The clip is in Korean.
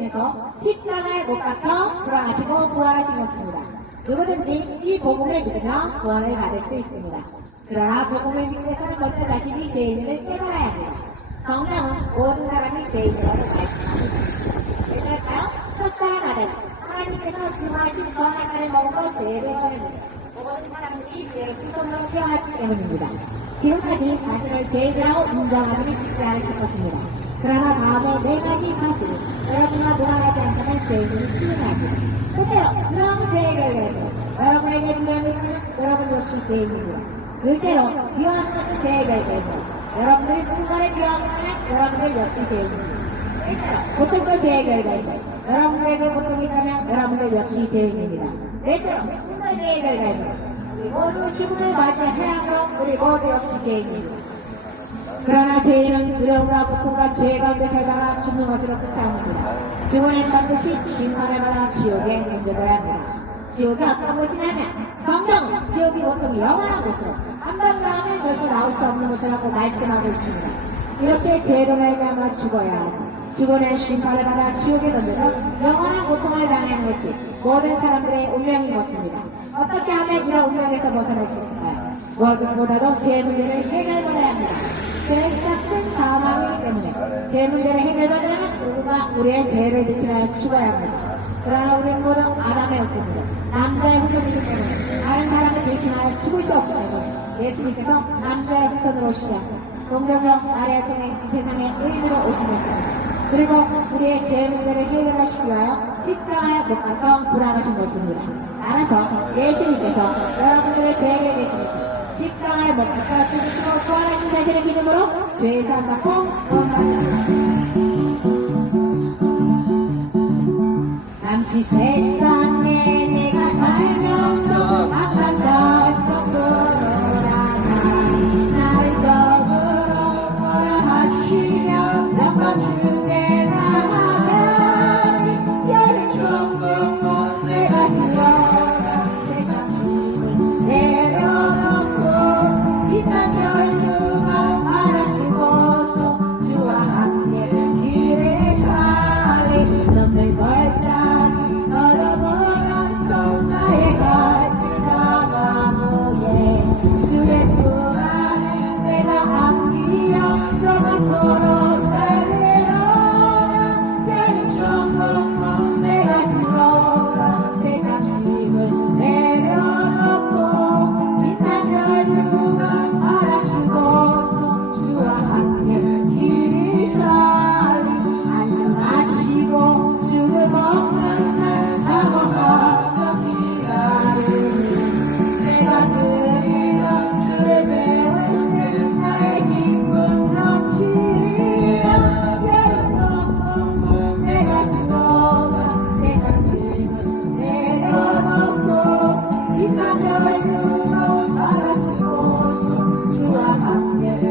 대신해서 십자가에 못 박혀 돌아가시고 부활하신 것입니다. 누구든지 이 복음을 믿으면 구원을 받을 수 있습니다. 그러나 복음을 믿기 위해서는 먼저 자신이 죄인임을 깨달아야 합니다. 성경은 모든 사람이 죄인이라고 말씀합니다. 왜냐할까요? 첫사랑 아들, 하나님께서 등하신 선악과를 먹고 죄를 버립니다. 모든 사람들이 죄의 후손으로 태어났기 때문입니다. 지금까지 자신을 죄인이라고 인정하기는 쉽지 않으실 것입니다. 그러나 다음에 네 가지 사실, 여러분과 돌아가지 않다면 죄인이 수행하기. 때때로 그런 죄를 내고 여러분에게 하는 여러분 역시 죄인입니다. 글대로 비하하는 것도 죄를 내고 여러분들이 누군가를 비하하면 여러분들 역시 죄인입니다. 고통도 죄를 내고 여러분들에게 고통이 있다면 여러분들 역시 죄인입니다. 때때로 누군가 죄를 내고 모두 죽음을 맞이해야 하므로 우리 모두 역시 죄인입니다. 그러나 죄인은 두려움과 고통과 죄 가운데 살다가 죽는 것으로 끝이 아닙니다. 죽음은 반드시 심판을 받아 지옥에 옮겨져야 합니다. 지옥이 어떤 곳이냐면 성경은 지옥이 보통 영원한 곳으로 한번 들어가면 결코 나올 수 없는 곳이라고 말씀하고 있습니다. 이렇게 죄로 말미암아 죽어야 하고 죽어낸 심판을 받아 지옥에 던져서 영원한 고통을 당하는 것이 모든 사람들의 운명인 것입니다. 어떻게 하면 이런 운명에서 벗어날 수 있을까요? 무엇보다도 죄 문제를 해결받아야 합니다. 죄가 큰 사망이기 때문에 죄 문제를 해결받으려면 누군가 우리의 죄를 대신하여 죽어야 합니다. 그러나 우리는 모두 아담의 옷입니다. 남자의 후손이기 때문에 다른 사람을 대신하여 죽을 수 때문에 예수님께서 남자의 후손으로 오시자 동정령 아래에 통해 이 세상에 의인으로 오신 것입니다. 그리고 우리의 죄 문제를 해결하시기 위하여 십자가에 못 박혀 돌아가신 것입니다. 따라서 예수님께서 여러분들의 대신해서 자신의 믿음으로 죄의 사함 받고 구원받습니다. 잠시 세상 you. are